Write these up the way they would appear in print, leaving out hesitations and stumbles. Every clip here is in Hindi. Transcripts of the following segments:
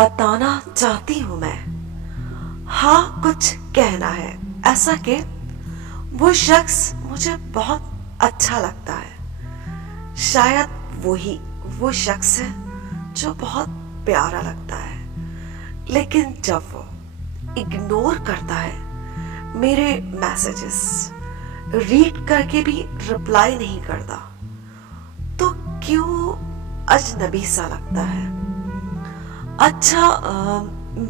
बताना चाहती हूँ मैं। हाँ, कुछ कहना है ऐसा कि वो शख्स मुझे बहुत अच्छा लगता है। शायद वो शख्स है जो बहुत प्यारा लगता है, लेकिन जब वो इग्नोर करता है, मेरे मैसेजेस रीड करके भी रिप्लाई नहीं करता, तो क्यों अजनबी सा लगता है। अच्छा,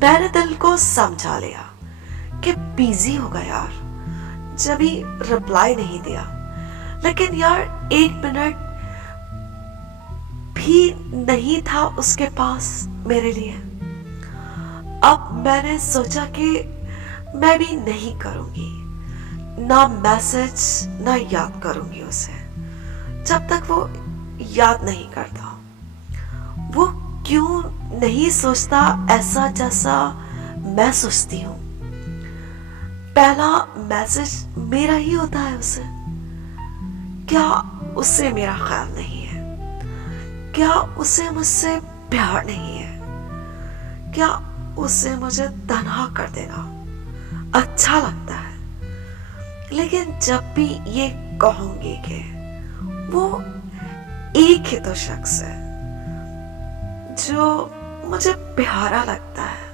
मैंने दिल को समझा लिया कि बिजी होगा यार, जब भी रिप्लाई नहीं दिया। लेकिन यार 1 मिनट भी नहीं था उसके पास मेरे लिए। अब मैंने सोचा कि मैं भी नहीं करूंगी, ना मैसेज ना याद करूंगी उसे, जब तक वो याद नहीं करता। वो क्यों नहीं सोचता ऐसा जैसा मैं सोचती हूँ। पहला मैसेज मेरा ही होता है उसे। क्या उसे मेरा ख्याल नहीं है? क्या उसे मुझसे प्यार नहीं है? क्या उसे मुझे तन्हा कर देना अच्छा लगता है? लेकिन जब भी ये कहूंगी कि वो एक ही तो शख्स है जो मुझे प्यारा लगता है,